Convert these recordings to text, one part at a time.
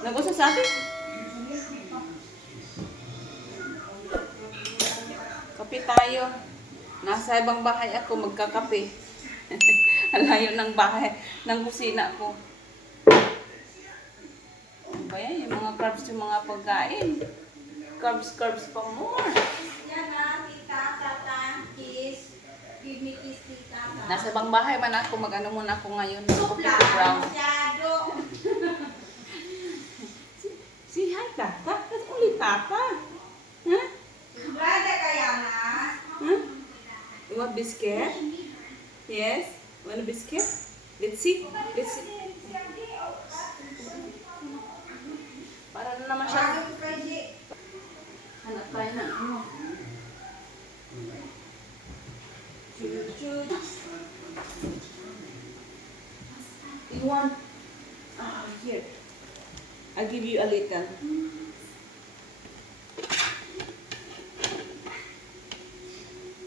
Nag-usap sa atin? Kape tayo. Nasa ibang bahay ako, magkakape. Ang layo ng bahay, ng kusina ko. Ano ba yan? Yung mga carbs, yung mga pagkain. Carbs pa more. Nasa ibang bahay man ako, mag-ano muna ako ngayon. Coffee to brown. Si hi, Tata. That's only Tata. Huh? Huh? You want biscuit? Yes? Want a biscuit? Let's see. Let's see. Para na naman siya. Hanap tayo na ano. Choo-choo. You want? Here. I'll give you a little.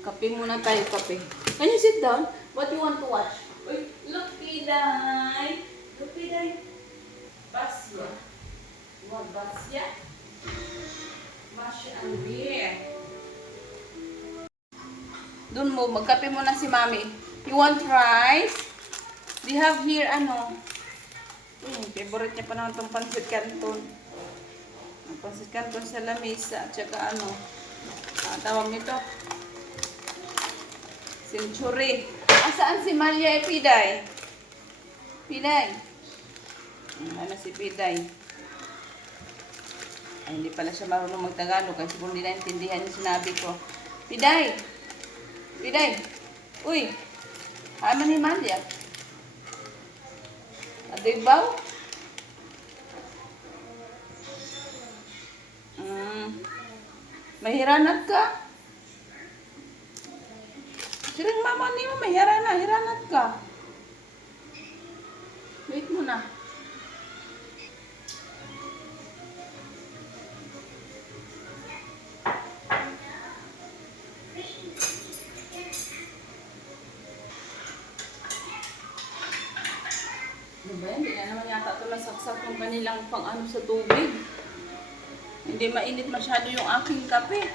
Kape muna tayo, kape. Can you sit down? What do you want to watch? Uy, look, Piday. Look, Piday. Basya. You want Basya? Basya ang beer. Doon mo, magkape muna si Mami. You want rice? Do you have here, ano? Favorite niya pa naman itong pansit canton. Ang pansit canton sa lamisa. At saka ano, tawag nito. Century. Asaan si Maria e Piday? Piday. Ano si Piday? Ay, hindi pala siya marunong magtagalog. Kasi kung hindi naintindihan yung sinabi ko. Piday! Piday! Uy! Ano ni Maria? Adibaw? Mahiranat ka? Siring mama ni mo, hiranat ka. Wait mo na. Diba, hindi na naman yata ito nasaksak yung kanilang pang-ano sa tubig. Hindi mainit masyado yung aking kape.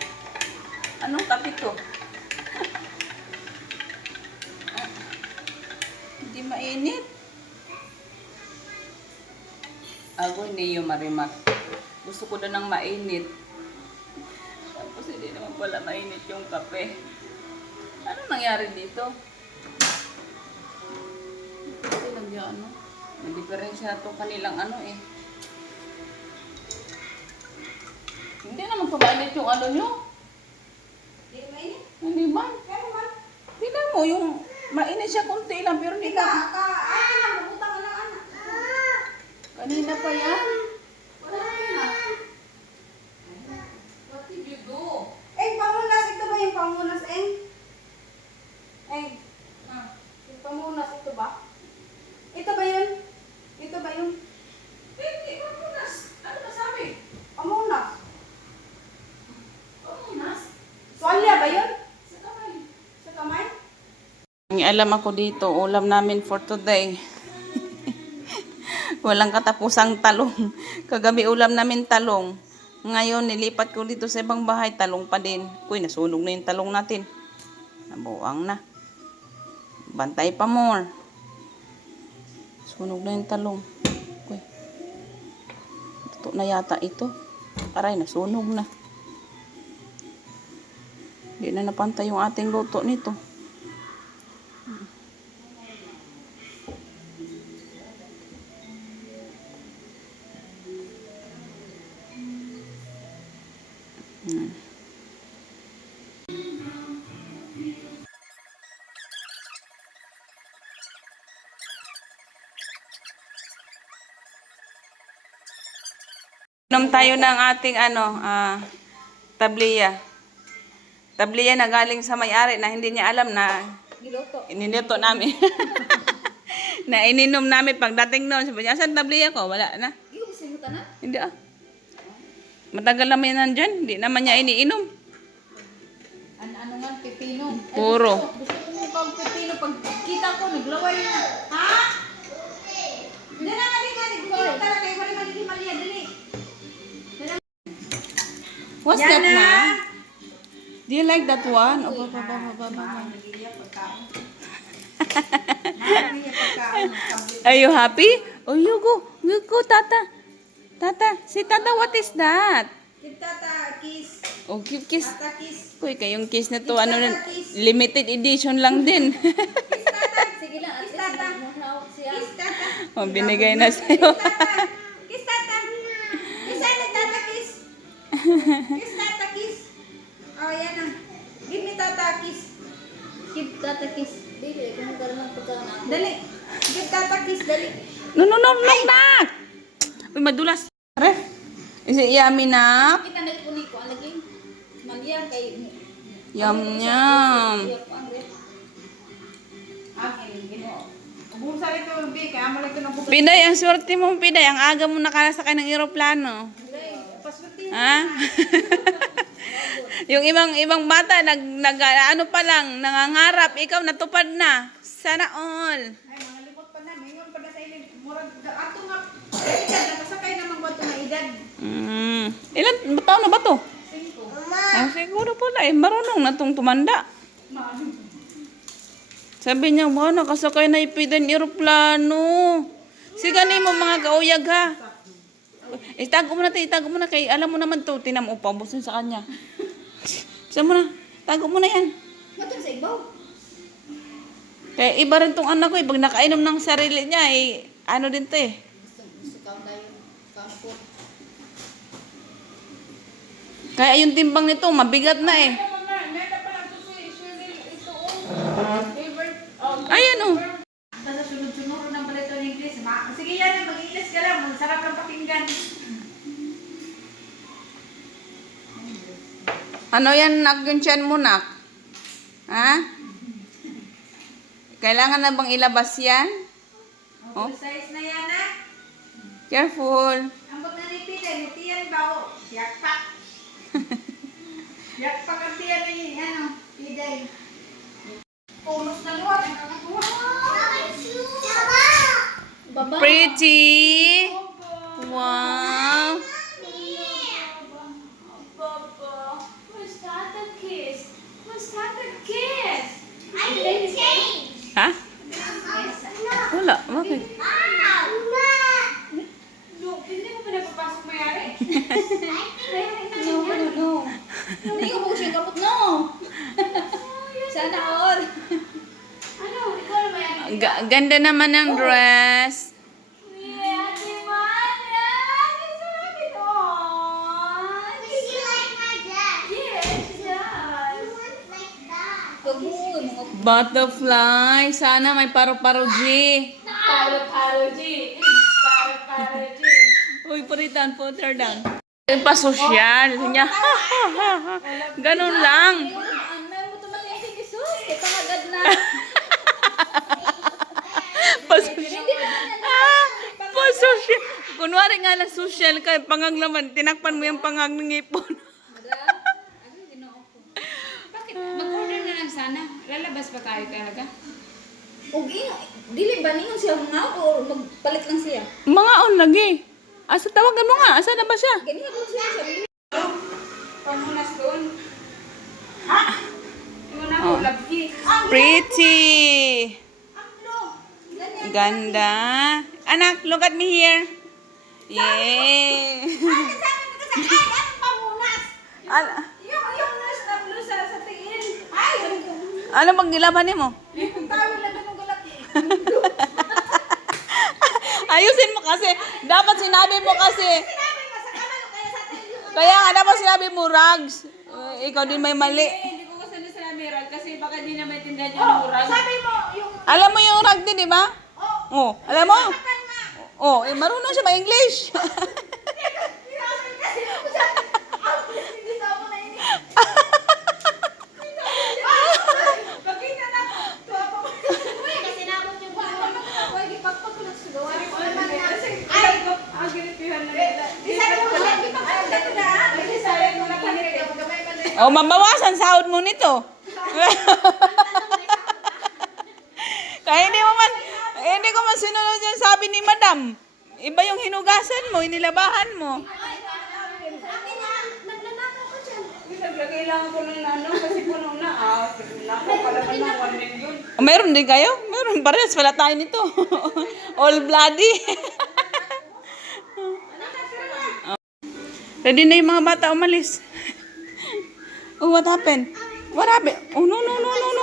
Anong kape to? Hindi mainit. Agoy niyo marimat. Gusto ko na ng mainit. Tapos hindi naman pala mainit yung kape. Ano nangyari dito? Ito lang yung ano. May diferensya to kanilang ano eh. Hindi naman kumainit yung ano nyo. Hindi mainit? Hindi man. Kaya naman. Tingnan mo yung mainit siya konti lang pero hindi lang. Nabutang ka ng anak. Kanina pa yan. Wala na. What did you do? Pamunas. Ito ba yung pamunas, Eng? Yung pamunas, ito ba? Ito ba yun? Ito ba yun? Hindi, pamunas. Ano ba sabi? Pamunas. Pamunas? Swalya ba yun? Sa kamay. Sa kamay? Ang alam ako dito, ulam namin for today. Walang katapusang talong. Kagabi ulam namin talong. Ngayon nilipat ko dito sa ibang bahay, talong pa din. Uy, nasunog na yung talong natin. Nabuang na. Bantay pa more. Sunog na yung talong. Uy. Ito na yata ito. Aray, nasunog na. Hindi na napantay yung ating luto nito. Inom tayo ng ating tabliya. Tabliya na galing sa may-ari na hindi niya alam na iniluto namin. Na ininom namin pagdating noon. Sabi niya, saan tabliya ko? Wala na. Hindi ah. Matagal naman yan nandyan. Hindi naman niya iniinom. Ano nga, pipino? Puro. Gusto ko mong pag pipino. Pag kita ko, naglaway na. Ha? What's that, ma? Do you like that one? Oh, Are you happy? Oh, you go. You go, Tata. Tata. Si Tata, what is that? Give Tata a kiss. Oh, kiss. Tata kiss. Kuy, kayong kiss na to, ano rin, limited edition lang din. Kiss Tata. Sige lang. Kiss Tata. Kiss Tata. Oh, binigay na sa'yo. Kiss Tata. Kiss Tata. Kiss Tata. Kiss. Kiss Tata. Kiss. Oh, yan na. Give me Tata a kiss. Give Tata kiss. Dili, kung magkaroon ng pagkakaan. Dali. Give Tata kiss. Dali. No, nak! Uy, madulas. Ref. Is it yummy, nak? Kita na po ni ko. Ang laging malya kay... Yum, yum. Ubusa ito, Bi. Kaya mo lang ito nabukas. Piday, ang swerte mo, Piday. Ang aga mo nakasakay ng eroplano. Paswerte. Ha? Yung ibang bata, ano pa lang, nangangarap. Ikaw, natupad na. Sana all. Ay, mga libot pa na. Ngayon pa na sa ilin. Murag, ato nga. Edad, nakasakay naman ba ito na edad? Ilan taon na ba to? 5. Ah, siguro pala eh. Marunong na tong tumanda. Sabi niya, wow, nakasakay na ipidan eroplano. Sigani mo mga kauyag ha. Itago mo na tayo, itago mo na kay alam mo naman to, tinam upabos sa kanya. Bisa mo na, tago mo na yan. Matang sa ibaw. Kaya iba rin tong anak ko eh, pag nakainom ng sarili niya eh, ano din to eh. Gusto kaon tayo. Kaon po. Kaya yung timbang nito, mabigat na eh. Ayan oh. Basta sunod-sunod ng balito ng English. Sige yan, mag-English ka lang. Masarap lang pakinggan. Ano yan, nak, yung tiyan mo, nak? Ha? Kailangan na bang ilabas yan? Oh. Size na yan, ha? Careful. Ang pag-nanipid, nitiyan ba o? Yakpak. Yakpak ang tiyan na yun. Ano? Piday. Punos na luwag. Ang kakakuha. Baba. Pretty. Wow. Where's Tata kiss? Where's Tata kiss? Ha? Wala. Bakit? Look, hindi mo pinapapasok mayari. No. Hindi ko mo siya kapot, no. Sana all. Ano? Ikaw na mayari. Ganda naman ng dress. Yeah, Ate Maya. She's so happy. Aww. Yes, she does. Butterfly. Sana may paro-paro G. Paro-paro G. Paro-paro G. Uy, puritan, put her down. Pa-social. Niya. Ganun lang. May mo tumating si Jesus. Ito agad na. Pa-social. Kunwari nga lang social ka, pangag naman, tinakpan mo yung pangag ng ipon. Bakit? Mag-order na lang sana. Lalabas pa tayo talaga. O dili ba ningon siya mga o magpalit lang siya? Mga on lagi. Asa tawagan mo nga, asa na ba siya? Ganyan ko siya sa pamunas doon. Ha? Yung ako, Oh. labgi. Pretty. Ano? Ganyan. Ganda. Anak, look at me here. Yay. Sabi mo kasi, ay, anong pamunas? Ano, Yung nurse na blue sa tiin. Ay, ano bang gilaban mo? yung tawag lang ng gulat. Ayusin mo kasi. Dapat sinabi mo kasi. Sinabi mo sa kanan, kaya sa tiin. Kaya nga dapat sinabi mo, Rags. Ikaw din may mali. Hindi ko kasi sinabi rag kasi baka di na maintindihan yung rag. Sabi mo, yung... Alam mo yung rag din, di ba? Oh, alam mo? Akan nga. Oh, marunong siya ma-English. Oh, mabawasan sahod mo nito. Kaya hindi ko man sinunod yung sabi ni Madam. Iba yung hinugasan mo, inilabahan mo. kailangan ko ng ano kasi puno na. Nako, pala man ng 1 million. Meron din kayo? Meron. Parehas pala tayo nito. All bloody. Ready na yung mga bata umalis. Oh, what happened? What happened? Oh, no, no, no, no,